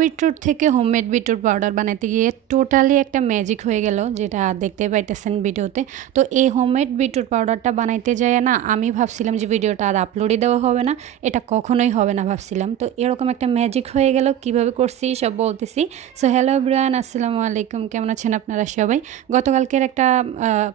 Beetroot থেকে homemade beetroot powder বানাতে গিয়ে টোটালি একটা ম্যাজিক হয়ে গেল, যেটা দেখতে পাইতেছেন ভিডিওতে। তো এই হোমমেড বিটরুট পাউডারটা বানাইতে যায় না, আমি ভাবছিলাম যে ভিডিওটা আর আপলোডই দেওয়া হবে না, এটা কখনোই হবে না ভাবছিলাম। তো এরকম একটা ম্যাজিক হয়ে গেল, কীভাবে করছি সব বলতেছি। সো হ্যালো ব্রায়ান আসসালামু আলাইকুম, কেমন আছেন আপনারা সবাই? গতকালকের একটা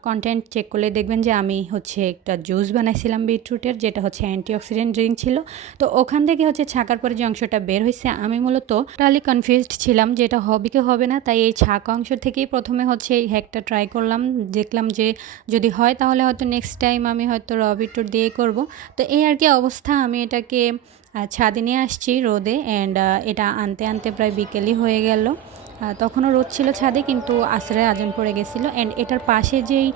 কন্টেন্ট চেক করলে দেখবেন যে আমি হচ্ছে একটা জুস বানাইছিলাম বিটরুটের যেটা হচ্ছে অ্যান্টিঅক্সিডেন্ট ড্রিঙ্ক ছিল। তো ওখান থেকে হচ্ছে ছাকার পরে যে অংশটা বের হয়েছে আমি মূলত টোটালি কনফিউজড ছিলাম যে এটা হবে কি হবে না। তাই এই ছাক অংশ থেকেই প্রথমে হচ্ছে এই হ্যাকটা ট্রাই করলাম। দেখলাম যে যদি হয় তাহলে হয়তো নেক্সট টাইম আমি হয়তো রবিটোর দিয়ে করব। তো এই আর কি অবস্থা। আমি এটাকে ছাদে নিয়ে আসছি রোদে অ্যান্ড এটা আনতে আনতে প্রায় বিকেলই হয়ে গেল। তখনও রোদ ছিল ছাদে, কিন্তু আশ্রয় আজান পড়ে গেছিল। অ্যান্ড এটার পাশে যেই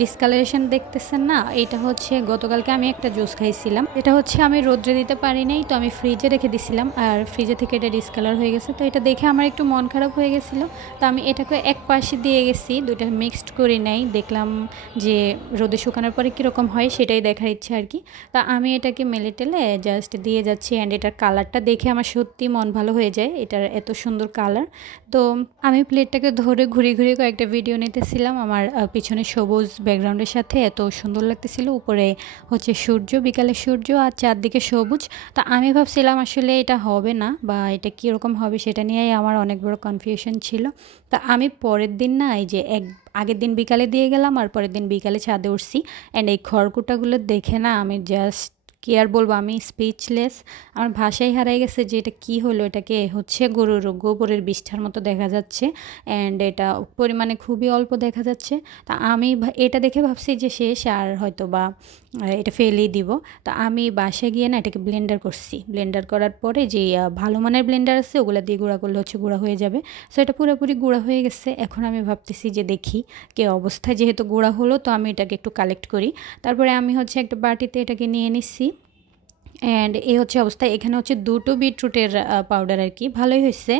ডিসকালারেশন দেখতেছেন না, এটা হচ্ছে গতকালকে আমি একটা জুস খাইছিলাম। এটা হচ্ছে আমি রোদ্রে দিতে পারি নাই, তো আমি ফ্রিজে রেখে দিছিলাম, আর ফ্রিজে থেকে এটা ডিসকালার হয়ে গেছে। তো এটা দেখে আমার একটু মন খারাপ হয়ে গেছিল। তো আমি এটাকে এক পাশে দিয়ে গেছি, দুইটা মিক্সড করে নাই। দেখলাম যে রোদে শুকানোর পরে কীরকম হয় সেটাই দেখার ইচ্ছে আর কি। তা আমি এটাকে মেলে টেলে জাস্ট দিয়ে যাচ্ছি অ্যান্ড এটার কালারটা দেখে আমার সত্যি মন ভালো হয়ে যায়, এটার এত সুন্দর কালার তো আমি প্লেটটাকে ধরে ঘুরে ঘুরে কয়েকটা ভিডিও নিতেছিলাম আমার পিছনে সবুজ ব্যাকগ্রাউন্ডের সাথে। এত সুন্দর লাগতেছিল। উপরে হচ্ছে সূর্য, বিকালে সূর্য আর চারদিকে সবুজ। তা আমি ভাবছিলাম আসলে এটা হবে না বা এটা কীরকম হবে সেটা নিয়েই আমার অনেক বড় কনফিউশন ছিল। তা আমি পরের দিন না এই যে এক, আগের দিন বিকালে দিয়ে গেলাম আর পরের দিন বিকালে ছাদে উঠছি। অ্যান্ড এই খড়কুটাগুলো দেখে না আমি জাস্ট কি আর বলব, আমি স্পিচলেস আমার ভাষাই হারাই গেছে যে এটা কী হলো, এটাকে হচ্ছে গরুর গোবরের বিষ্ঠার মতো দেখা যাচ্ছে। অ্যান্ড এটা পরিমাণে খুবই অল্প দেখা যাচ্ছে। তা আমি এটা দেখে ভাবছি যে শেষ আর হয়তো বা এটা ফেলেই দিব। তা আমি বাসায় গিয়ে না এটাকে ব্লেন্ডার করছি। ব্লেন্ডার করার পরে যে ভালো মানের ব্লেন্ডার আছে, ওগুলো দিয়ে গুঁড়া করলে হচ্ছে গুঁড়া হয়ে যাবে। সো এটা পুরোপুরি গুঁড়া হয়ে গেছে। এখন আমি ভাবতেছি যে দেখি কে অবস্থায় যেহেতু গুঁড়া হলো, তো আমি এটাকে একটু কালেক্ট করি। তারপরে আমি হচ্ছে একটা বাটিতে এটাকে নিয়ে নিচ্ছি। অ্যান্ড এই হচ্ছে অবস্থা। এখানে হচ্ছে দুটো বিটরুটের পাউডার আর কি। ভালোই হয়েছে।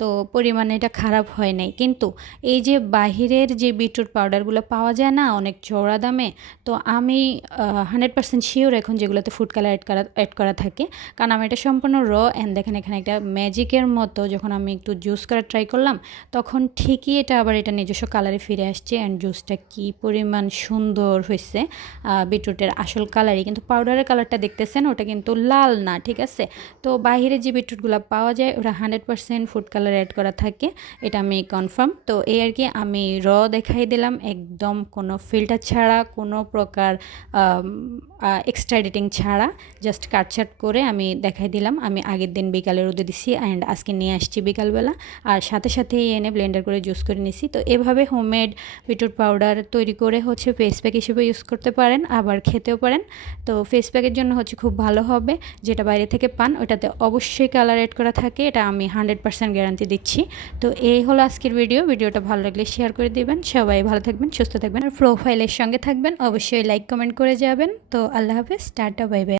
তো পরিমাণে এটা খারাপ হয় নাই। কিন্তু এই যে বাহিরের যে বিটরুট পাউডারগুলো পাওয়া যায় না, অনেক চড়া দামে, তো আমি হান্ড্রেড পার্সেন্ট শিওর এখন যেগুলোতে ফুড কালার অ্যাড করা অ্যাড করা থাকে। কারণ আমি এটা সম্পূর্ণ র অ্যান্ড দেখেন এখানে একটা ম্যাজিকের মতো যখন আমি একটু জুস করার ট্রাই করলাম, তখন ঠিকই এটা আবার এটা নিজস্ব কালারে ফিরে আসছে অ্যান্ড জুসটা কি পরিমাণ সুন্দর হয়েছে বিটরুটের আসল কালারই কিন্তু পাউডারের কালারটা দেখতেছেন, ওটা কিন্তু লাল না, ঠিক আছে? তো বাহিরে যে বিটরুটগুলো পাওয়া যায় ওটা hundred percent food colour colour add করা থাকে, এটা আমি কনফার্ম তো এই আর কি আমি র দেখাই দিলাম, একদম কোনো ফিল্টার ছাড়া, কোনো প্রকার এক্সট্রা এডিটিং ছাড়া জাস্ট কাটছাট করে আমি দেখাই দিলাম। আমি আগের দিন বিকালে রোদে দিছি অ্যান্ড আজকে নিয়ে আসছি বিকালবেলা। আর সাথে সাথে এনে ব্লেন্ডার করে জুস করে নিছি। তো এভাবে হোমমেড বিটরুট পাউডার তৈরি করে হচ্ছে ফেস প্যাক হিসেবে ইউজ করতে পারেন, আবার খেতেও পারেন। তো ফেস প্যাকের জন্য হচ্ছে খুব ভালো হবে। যেটা বাইরে থেকে পান, ওটাতে অবশ্যই কালার অ্যাড করা থাকে। এটা আমি হান্ড্রেড পার্সেন্ট গ্যারান্টি শান্তি দিচ্ছি তো এই হলো আজকের ভিডিও ভিডিওটা ভালো লাগলে শেয়ার করে দেবেন। সবাই ভালো থাকবেন, সুস্থ থাকবেন। আর প্রোফাইলের সঙ্গে থাকবেন। অবশ্যই লাইক কমেন্ট করে যাবেন। তো আল্লাহ হাফেজ, টাটা বাই বাই